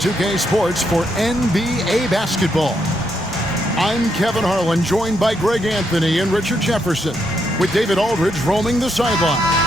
2K Sports for NBA basketball. I'm Kevin Harlan, joined by Greg Anthony and Richard Jefferson, with David Aldridge roaming the sideline.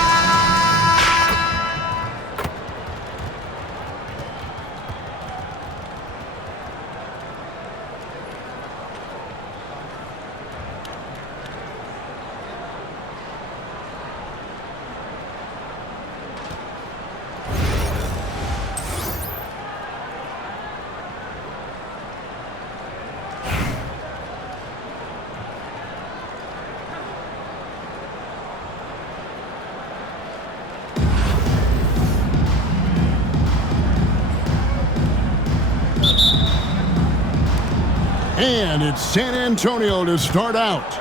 And it's San Antonio to start out.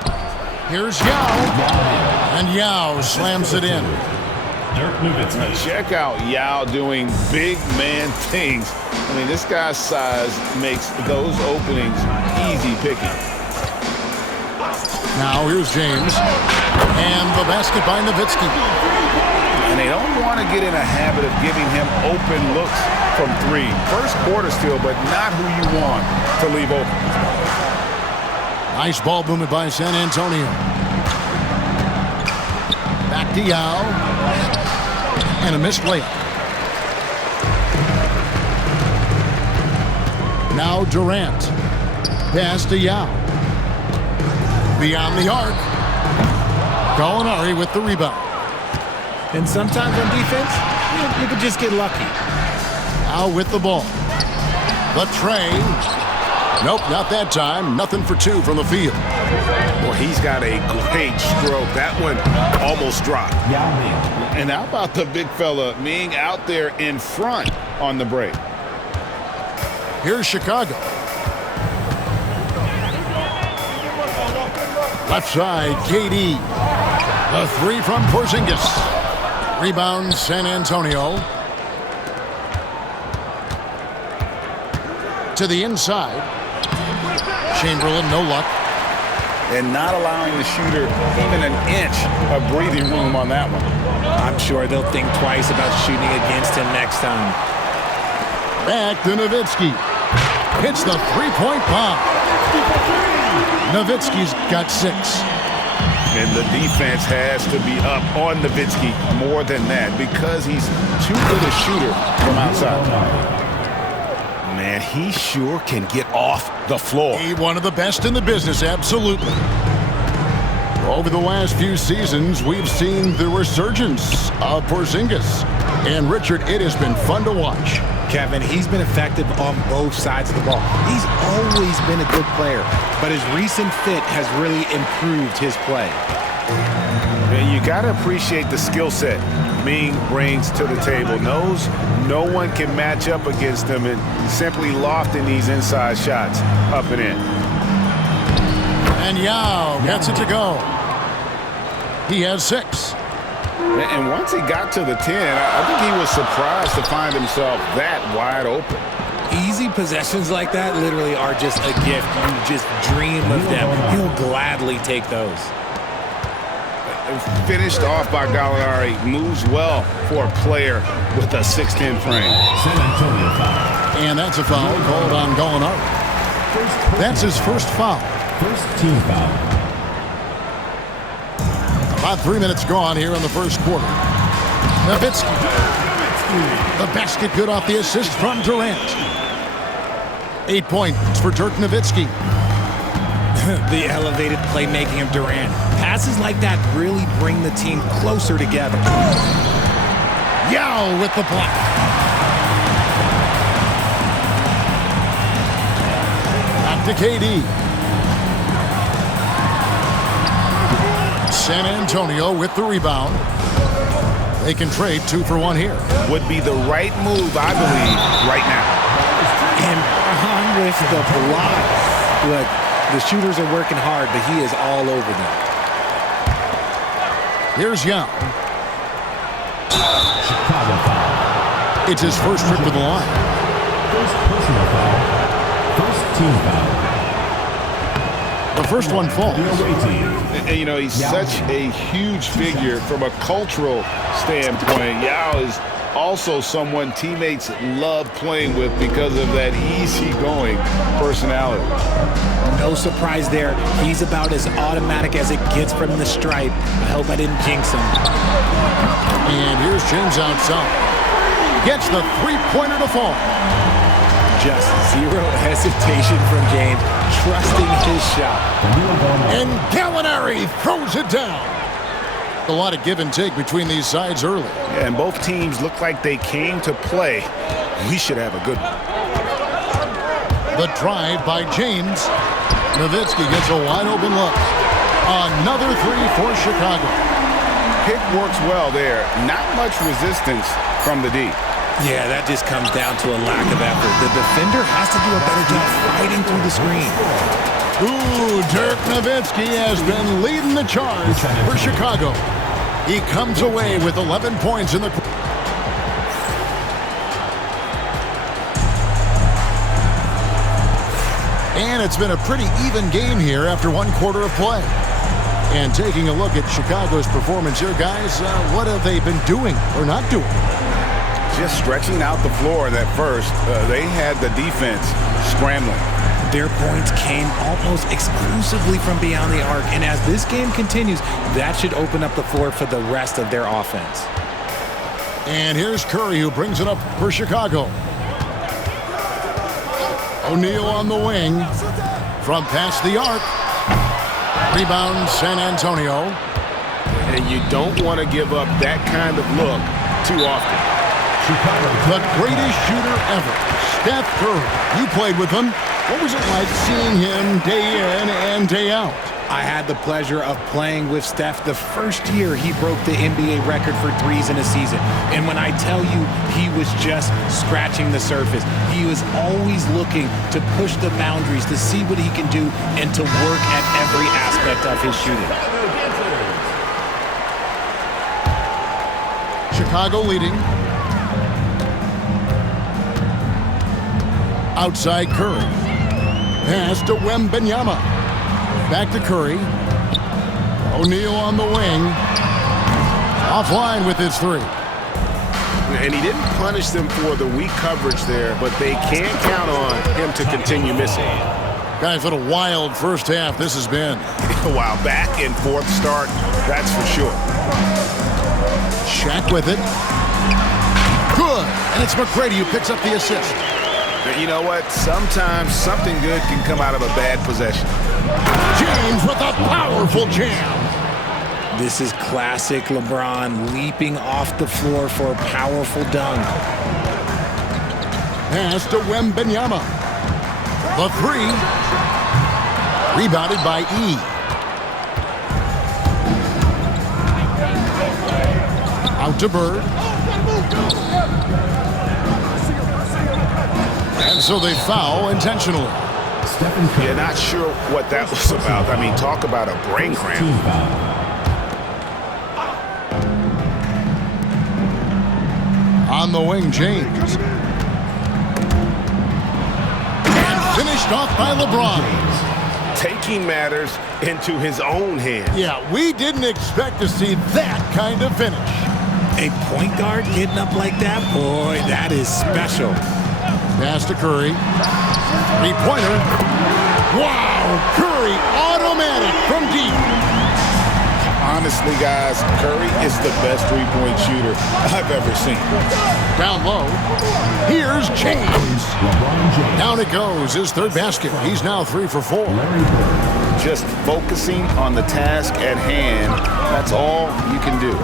Here's Yao. And Yao slams it in. Check out Yao doing big man things. I mean, this guy's size makes those openings easy picking. Now here's James. And the basket by Nowitzki. And they don't want to get in a habit of giving him open looks from three. First quarter still, but not who you want to leave open. Nice ball movement by San Antonio. Back to Yao. And a missed layup. Now Durant. Pass to Yao. Beyond the arc. Gallinari with the rebound. And sometimes on defense, you can just get lucky. Now with the ball. The tray. Nope, not that time. Nothing for two from the field. Well, he's got a great stroke. That one almost dropped. And how about the big fella being out there in front on the break? Here's Chicago. Left side, KD. The three from Porzingis. Rebound, San Antonio. To the inside. Chamberlain, no luck. And not allowing the shooter even an inch of breathing room on that one. I'm sure they'll think twice about shooting against him next time. Back to Nowitzki. Hits the three-point bomb. Nowitzki's got 6. And the defense has to be up on Nowitzki more than that because he's too good a shooter from outside. Man, he sure can get off the floor. One of the best in the business, absolutely. Over the last few seasons, we've seen the resurgence of Porzingis. And Richard, it has been fun to watch. Kevin, he's been effective on both sides of the ball. He's always been a good player, but his recent fit has really improved his play. And you got to appreciate the skill set Ming brings to the table. Knows no one can match up against him and simply lofting these inside shots up and in. And Yao gets it to go. He has 6. And once he got to the 10, I think he was surprised to find himself that wide open. Easy possessions like that literally are just a gift. You just dream of them. He'll gladly take those. Finished off by Gallinari. Moves well for a player with a 6'10" frame. And that's a foul called on Gallinari. That's his first foul. First team foul. About 3 minutes gone here in the first quarter. Nowitzki. The basket good off the assist from Durant. 8 points for Dirk Nowitzki. The elevated playmaking of Durant. Passes like that really bring the team closer together. Yao with the block. Back to KD. San Antonio with the rebound. They can trade 2 for 1 here. Would be the right move, I believe, right now. And on with the block. Look, the shooters are working hard, but he is all over them. Here's Yao. Chicago foul. It's his first trip to the line. First personal foul. First team foul. The first one falls. And, you know, he's such a huge figure from a cultural standpoint. Yao is Also someone teammates love playing with because of that easygoing personality. No surprise there. He's about as automatic as it gets from the stripe. I hope I didn't jinx him. And here's James outside. Gets the three-pointer to fall. Just zero hesitation from James, trusting his shot. And Gallinari throws it down. A lot of give and take between these sides early. Yeah, and both teams look like they came to play. We should have a good one. The drive by James. Nowitzki gets a wide-open look. Another three for Chicago. Pick works well there. Not much resistance from the D. Yeah, that just comes down to a lack of effort. The defender has to do a better job fighting through the screen. Ooh, Dirk Nowitzki has been leading the charge for Chicago. He comes away with 11 points in the... And it's been a pretty even game here after one quarter of play. And taking a look at Chicago's performance here, guys, what have they been doing or not doing? Just stretching out the floor in that first. They had the defense scrambling. Their points came almost exclusively from beyond the arc, and as this game continues, that should open up the floor for the rest of their offense. And here's Curry, who brings it up for Chicago. O'Neal on the wing from past the arc. Rebound, San Antonio. And you don't want to give up that kind of look too often. The greatest shooter ever, Steph Curry. You played with him. What was it like seeing him day in and day out? I had the pleasure of playing with Steph the first year he broke the NBA record for threes in a season. And when I tell you he was just scratching the surface, he was always looking to push the boundaries, to see what he can do, and to work at every aspect of his shooting. Chicago leading. Outside Curry. Pass to Wembanyama. Back to Curry. O'Neal on the wing. Offline with his three. And he didn't punish them for the weak coverage there, but they can't count on him to continue missing. Guys, what a wild first half this has been. A while back and forth start, that's for sure. Shaq with it. Good. And it's McGrady who picks up the assist. But you know what? Sometimes something good can come out of a bad possession. James with a powerful jam. This is classic LeBron leaping off the floor for a powerful dunk. Pass to Wembanyama. The three. Rebounded by E. Out to Bird. And so they foul intentionally. Yeah, not sure what that was about. I mean, talk about a brain cramp. On the wing, James. And finished off by LeBron. Taking matters into his own hands. Yeah, we didn't expect to see that kind of finish. A point guard getting up like that? Boy, that is special. Pass to Curry. Three-pointer. Wow! Curry automatic from deep. Honestly, guys, Curry is the best three-point shooter I've ever seen. Down low. Here's James. Down it goes. His third basket. He's now 3 for 4. Just focusing on the task at hand, that's all you can do.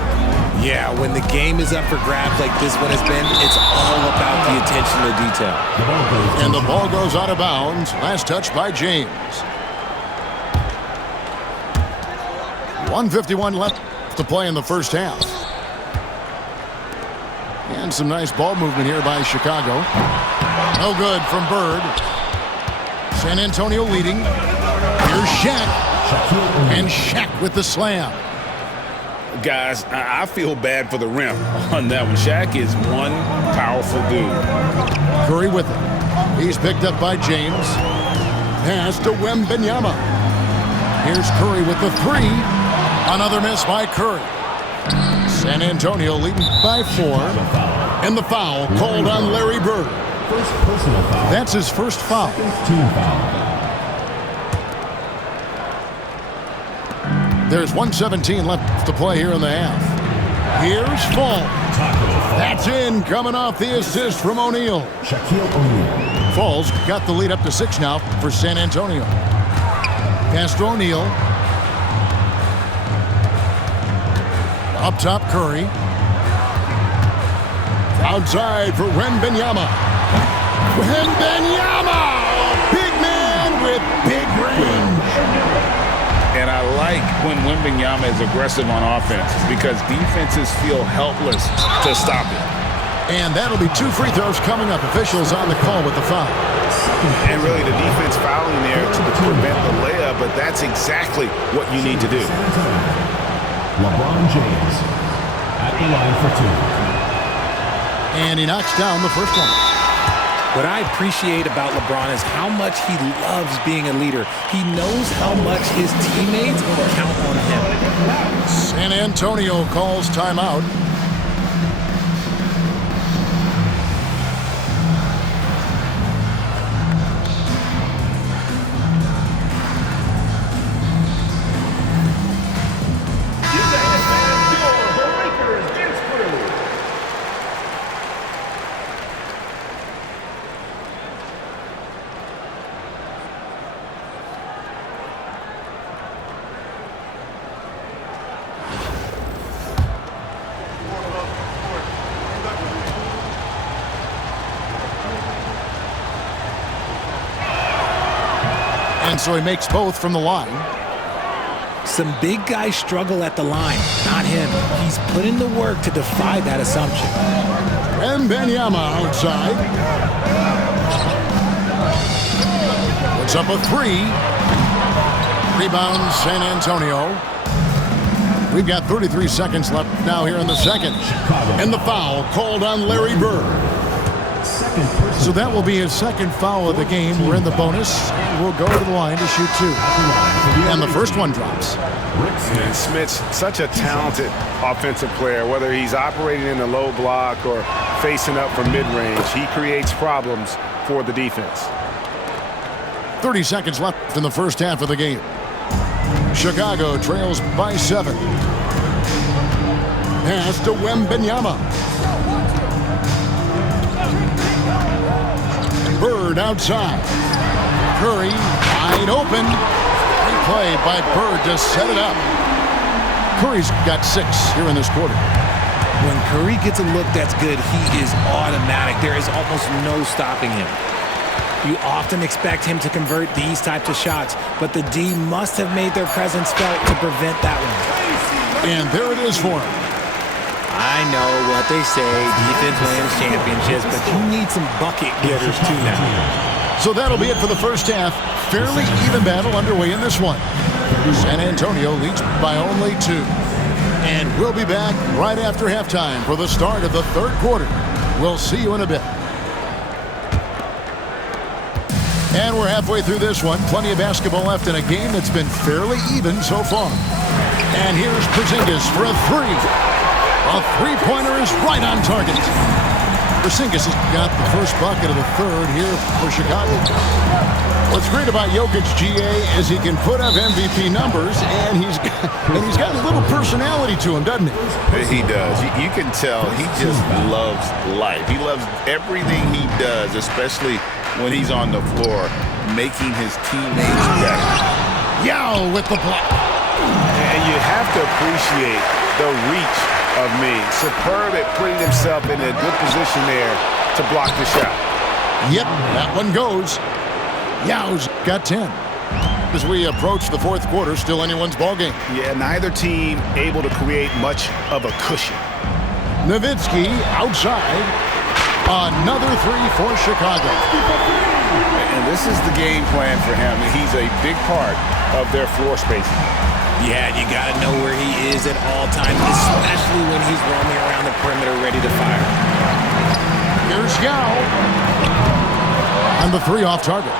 Yeah, when the game is up for grabs like this one has been, it's all about the attention to detail. And the ball goes out of bounds. Last touch by James. 1:51 left to play in the first half. And some nice ball movement here by Chicago. No good from Bird. San Antonio leading. Here's Shaq. And Shaq with the slam. Guys, I feel bad for the rim on that one. Shaq is one powerful dude. Curry with it. He's picked up by James. Pass to Wembanyama. Here's Curry with the three. Another miss by Curry. San Antonio leading by 4. And the foul called on Larry Bird. First personal foul. That's his first foul. Team foul. There's 1:17 left to play here in the half. Here's Fall. That's in, coming off the assist from O'Neal. Shaquille O'Neal. Falls got the lead up to 6 now for San Antonio. Pass to O'Neal. Up top, Curry. Outside for Wembanyama. Wembanyama! Big man with big range. And I like when Wembanyama is aggressive on offense because defenses feel helpless to stop it. And that'll be 2 free throws coming up. Officials on the call with the foul. And really the defense fouling there to prevent the layup, but that's exactly what you need to do. LeBron James at the line for 2. And he knocks down the first one. What I appreciate about LeBron is how much he loves being a leader. He knows how much his teammates count on him. San Antonio calls timeout. And so he makes both from the line. Some big guys struggle at the line, not him. He's put in the work to defy that assumption. Wembanyama outside. Puts up a 3. Rebound San Antonio. We've got 33 seconds left now here in the second. And the foul called on Larry Bird. So that will be his second foul of the game. We're in the bonus. We'll go to the line to shoot 2. And the first one drops. And Smith's such a talented offensive player, whether he's operating in the low block or facing up from mid-range. He creates problems for the defense. 30 seconds left in the first half of the game. Chicago trails by 7. Pass to Wembanyama. Bird outside. Curry wide open. Great play by Bird to set it up. Curry's got 6 here in this quarter. When Curry gets a look that's good, he is automatic. There is almost no stopping him. You often expect him to convert these types of shots, but the D must have made their presence felt to prevent that one. And there it is for him. I know what they say, defense wins championships, but you need some bucket getters too now. So that'll be it for the first half. Fairly even battle underway in this one. San Antonio leads by only 2. And we'll be back right after halftime for the start of the third quarter. We'll see you in a bit. And we're halfway through this one. Plenty of basketball left in a game that's been fairly even so far. And here's Porzingis for a 3. A three-pointer is right on target. Porzingis has got the first bucket of the third here for Chicago. What's great about Jokic, GA, is he can put up MVP numbers, and he's got a little personality to him, doesn't he? He does. You can tell he just loves life. He loves everything he does, especially when he's on the floor, making his teammates better. Yao with the block. And you have to appreciate the reach of me. Superb at putting himself in a good position there to block the shot. Yep, that one goes. Yao's got 10. As we approach the fourth quarter, still anyone's ballgame. Yeah, neither team able to create much of a cushion. Nowitzki outside. Another 3 for Chicago. And this is the game plan for him. He's a big part of their floor spacing. Yeah, you got to know where he is at all times, especially when he's roaming around the perimeter ready to fire. Here's Yao. And the 3 off target.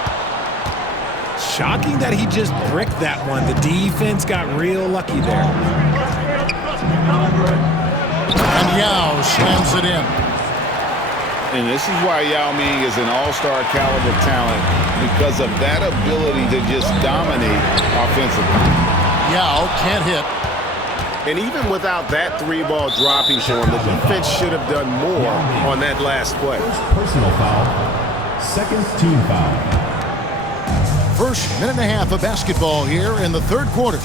Shocking that he just bricked that one. The defense got real lucky there. And Yao slams it in. And this is why Yao Ming is an all-star caliber talent, because of that ability to just dominate offensively. Yao can't hit. And even without that 3-ball dropping for him, the defense should have done more on that last play. First personal foul. Second team foul. First minute and a half of basketball here in the third quarter.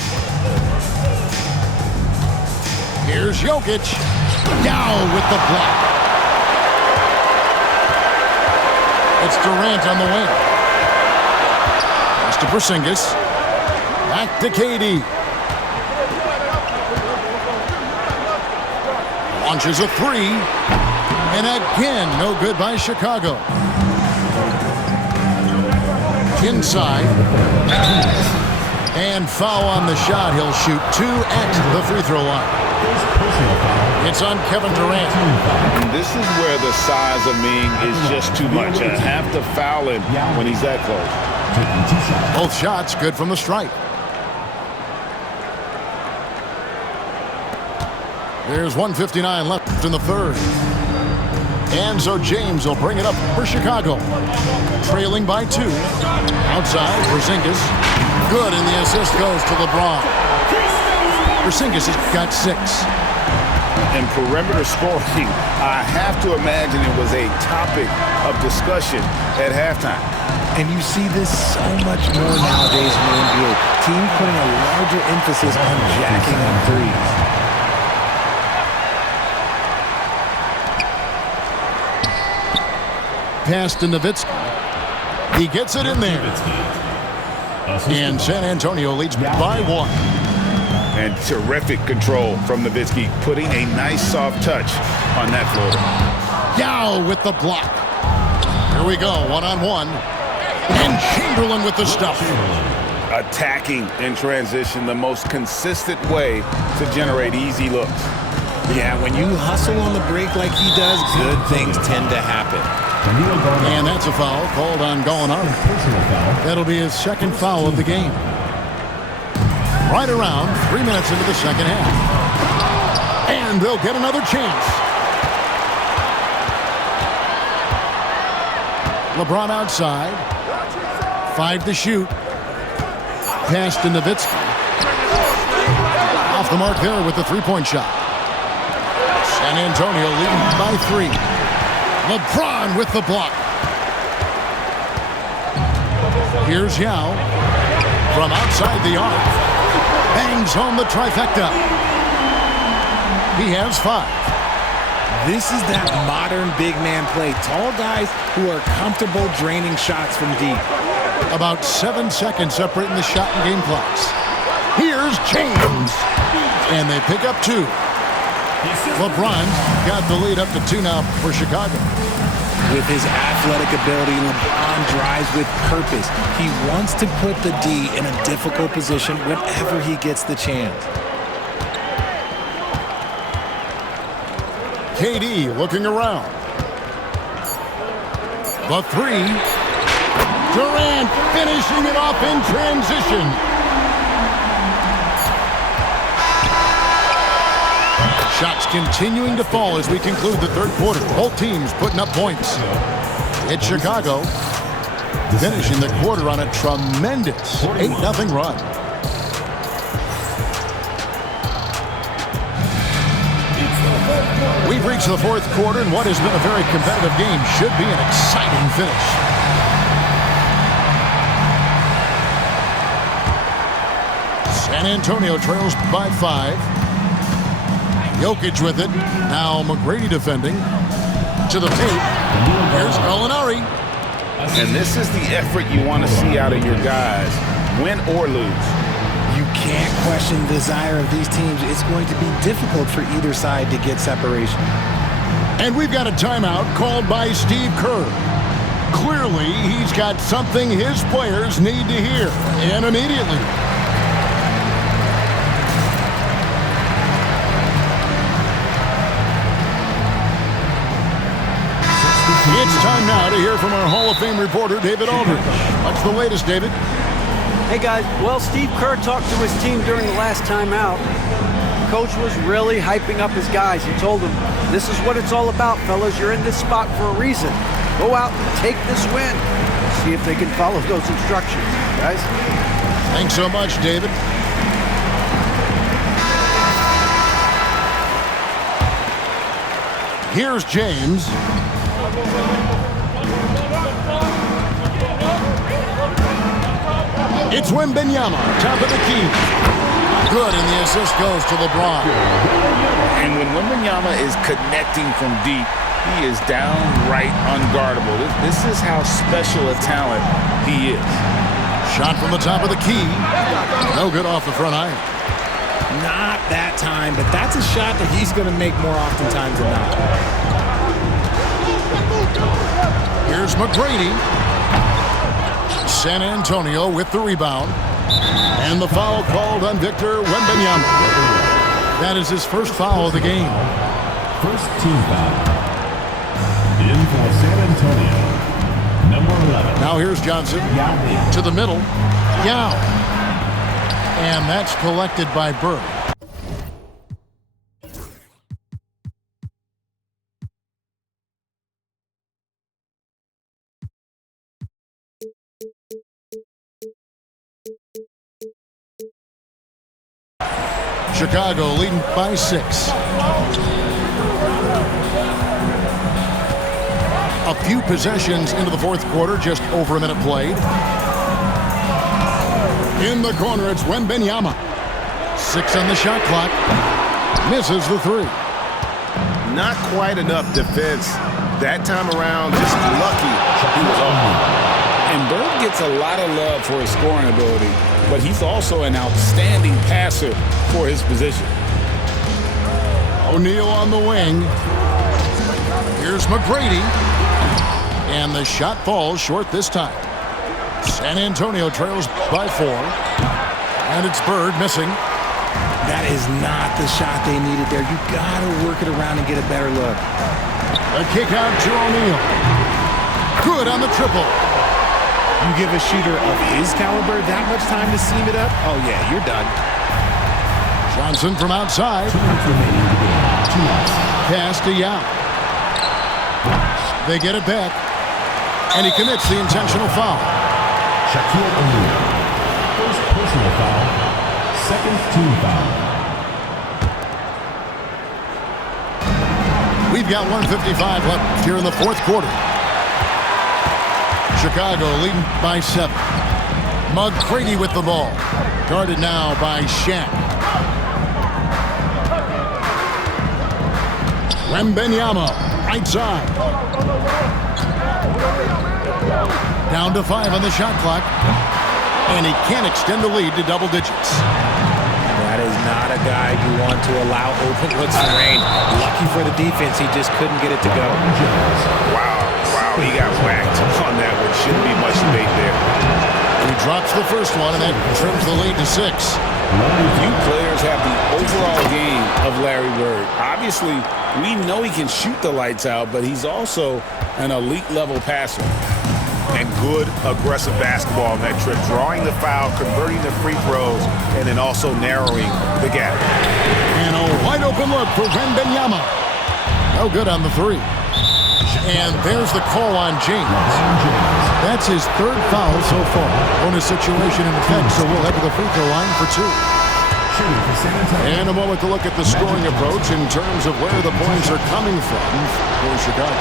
Here's Jokic. Yao with the block. It's Durant on the wing. Pass to Porzingis. Back to KD. Launches a three. And again, no good by Chicago. Inside. And foul on the shot. He'll shoot 2 at the free throw line. It's on Kevin Durant. This is where the size of Ming is just too much. I have to foul him when he's that close. Both shots good from the stripe. There's 1:59 left in the third. And so James will bring it up for Chicago. Trailing by 2. Outside, Porzingis. Good, and the assist goes to LeBron. Porzingis has got 6. And perimeter scoring, I have to imagine it was a topic of discussion at halftime. And you see this so much more nowadays in the NBA. Teams putting a larger emphasis on jacking up threes. Pass to Nowitzki. He gets it in there. And San Antonio leads by 1. And terrific control from Nowitzki, putting a nice soft touch on that floater. Yao with the block. Here we go, 1-on-1. And Chamberlain with the stuff. Attacking in transition, the most consistent way to generate easy looks. Yeah, when you hustle on the break like he does, good things tend to happen. And that's a foul called on Gallinari. That'll be his second foul of the game. Right around 3 minutes into the second half. And they'll get another chance. LeBron outside. 5 to shoot. Pass to Nowitzki. Off the mark there with the three-point shot. San Antonio leading by 3. LeBron with the block. Here's Yao from outside the arc. Bangs home the trifecta. He has 5. This is that modern big man play. Tall guys who are comfortable draining shots from deep. About 7 seconds separating the shot and game clocks. Here's James. And they pick up 2. LeBron got the lead up to 2 now for Chicago. With his athletic ability, LeBron drives with purpose. He wants to put the D in a difficult position whenever he gets the chance. KD looking around. The 3. Durant finishing it off in transition. Shots continuing to fall as we conclude the third quarter. Both teams putting up points. It's Chicago finishing the quarter on a tremendous 8-0 run. We've reached the fourth quarter, and what has been a very competitive game should be an exciting finish. San Antonio trails by 5. Jokic with it. Now McGrady defending. To the paint. Here's Gallinari. And this is the effort you want to see out of your guys, win or lose. You can't question the desire of these teams. It's going to be difficult for either side to get separation. And we've got a timeout called by Steve Kerr. Clearly, he's got something his players need to hear, and immediately. It's time now to hear from our Hall of Fame reporter, David Aldridge. What's the latest, David? Hey, guys. Well, Steve Kerr talked to his team during the last timeout. coach was really hyping up his guys. He told them, this is what it's all about, fellas. You're in this spot for a reason. Go out and take this win. See if they can follow those instructions, guys. Thanks so much, David. Here's James. It's Wembanyama, top of the key. Good, and the assist goes to LeBron. And when Wembanyama is connecting from deep, he is downright unguardable. This is how special a talent he is. Shot from the top of the key. No good off the front iron. Not that time, but that's a shot that he's going to make more oftentimes than not. Here's McGrady. San Antonio with the rebound. And the foul called on Victor Wembanyama. That is his first foul of the game. First team foul. In for San Antonio, number 11. Now here's Johnson to the middle. Yao. And that's collected by Bird. Chicago leading by 6. A few possessions into the fourth quarter, just over a minute played. In the corner, it's Wembanyama. 6 on the shot clock. Misses the 3. Not quite enough defense that time around. Just lucky he was off. And Bird gets a lot of love for his scoring ability, but he's also an outstanding passer for his position. O'Neal on the wing. Here's McGrady. And the shot falls short this time. San Antonio trails by 4. And it's Bird missing. That is not the shot they needed there. You got to work it around and get a better look. A kick out to O'Neal. Good on the triple. You give a shooter of his caliber that much time to seam it up? Oh, yeah, you're done. Johnson from outside. Pass to Yao. They get it back. And he commits the intentional foul. Shaquille O'Neal. First personal foul. Second team foul. We've got 1:55 left here in the fourth quarter. Chicago leading by 7. McGrady with the ball. Guarded now by Shaq. Wembanyama, right side. Down to 5 on the shot clock. And he can't extend the lead to double digits. That is not a guy you want to allow open looks to rain. Lucky for the defense, he just couldn't get it to go. Wow, he got whacked on that one. Shouldn't be much debate there. He drops the first one, and that trims the lead to 6. Few players have the overall game of Larry Bird. Obviously, we know he can shoot the lights out, but he's also an elite-level passer. And good, aggressive basketball on that trip. Drawing the foul, converting the free throws, and then also narrowing the gap. And a wide-open look for Wembanyama. No good on the 3. And there's the call on James. That's his 3rd foul so far. Bonus situation in effect, so we'll head to the free throw line for 2. And a moment to look at the scoring approach in terms of where the points are coming from for Chicago.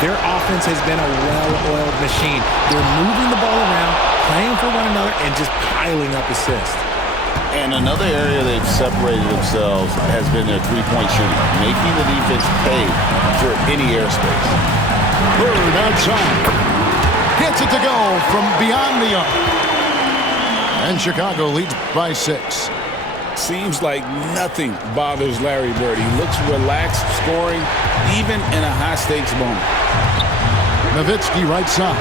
Their offense has been a well-oiled machine. They're moving the ball around, playing for one another, and just piling up assists. And another area they've separated themselves has been their three-point shooting, making the defense pay for any airspace. Bird outside. Gets it to go from beyond the arc. And Chicago leads by 6. Seems like nothing bothers Larry Bird. He looks relaxed, scoring even in a high-stakes moment. Nowitzki right side.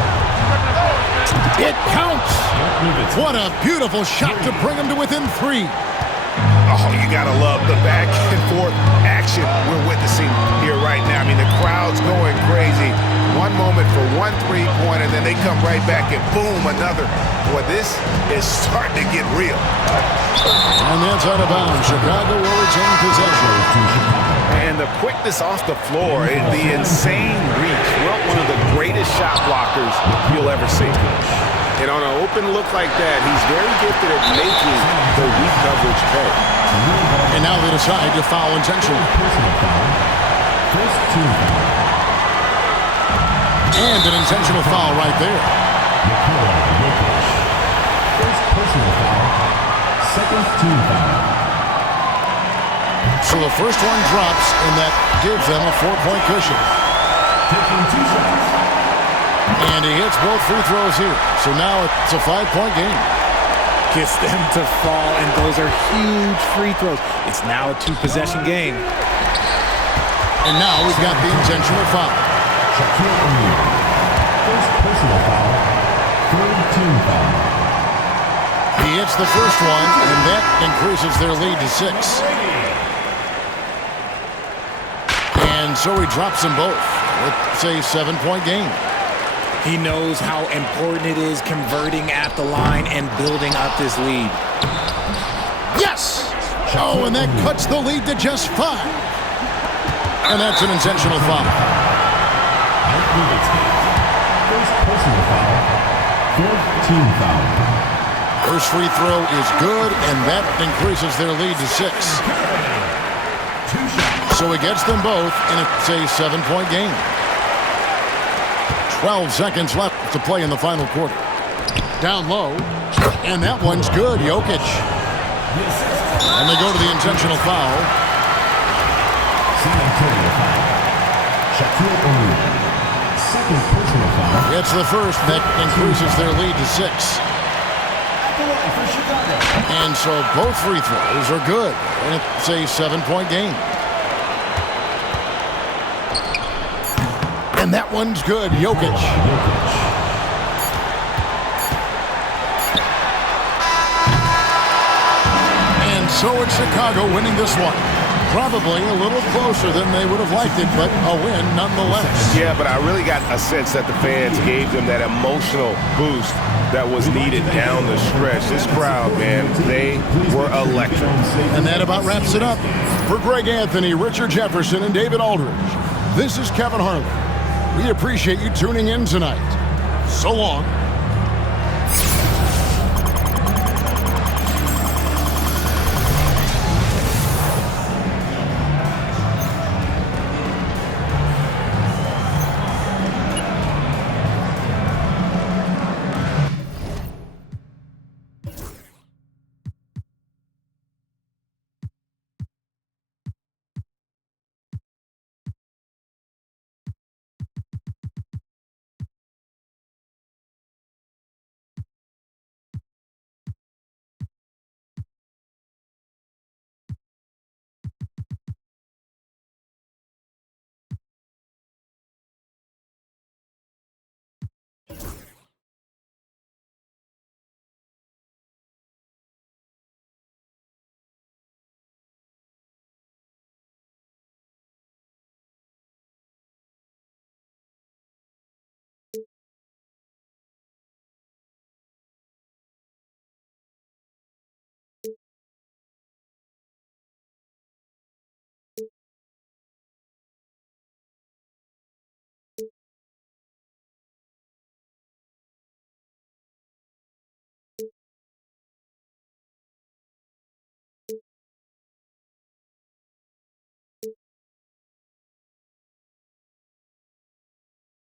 It counts. What a beautiful shot to bring him to within 3. Oh, you gotta love the back and forth action we're witnessing here right now. I mean, the crowd's going crazy. One moment for one three-pointer, then they come right back and boom, another. Boy, this is starting to get real. And that's out of bounds. Chicago will retain possession. And the quickness off the floor, the insane reach. Well, one of the greatest shot blockers you'll ever see. And on an open look like that, he's very gifted at making the weak coverage pay. And now they decide to foul intentionally. First team foul. And an intentional foul right there. First personal foul. Second team foul. So the first one drops, and that gives them a 4-point cushion. Taking 2 shots. And he hits both free throws here. So now it's a 5-point game. Gets them to fall, and those are huge free throws. It's now a 2-possession game. And now we've got the intentional foul. Shaquille O'Neal. First personal foul. Third team foul. He hits the first one, and that increases their lead to 6. And so he drops them both. It's a 7-point game. He knows how important it is converting at the line and building up this lead. Yes! Oh, and that cuts the lead to just 5. And that's an intentional foul. First personal foul. Fourth team foul. First free throw is good, and that increases their lead to 6. So he gets them both, and it's a 7-point game. 12 seconds left to play in the final quarter. Down low, and that one's good, Jokic. And they go to the intentional foul. San Antonio foul. Shaquille O'Neal. Second personal foul. It's the first that increases their lead to 6. And so both free throws are good, and it's a 7-point game. And that one's good, Jokic. And so it's Chicago winning this one. Probably a little closer than they would have liked it, but a win nonetheless. Yeah, but I really got a sense that the fans gave them that emotional boost that was needed down the stretch. This crowd, man, they were electric. And that about wraps it up. For Greg Anthony, Richard Jefferson, and David Aldridge, this is Kevin Harlan. We appreciate you tuning in tonight. So long.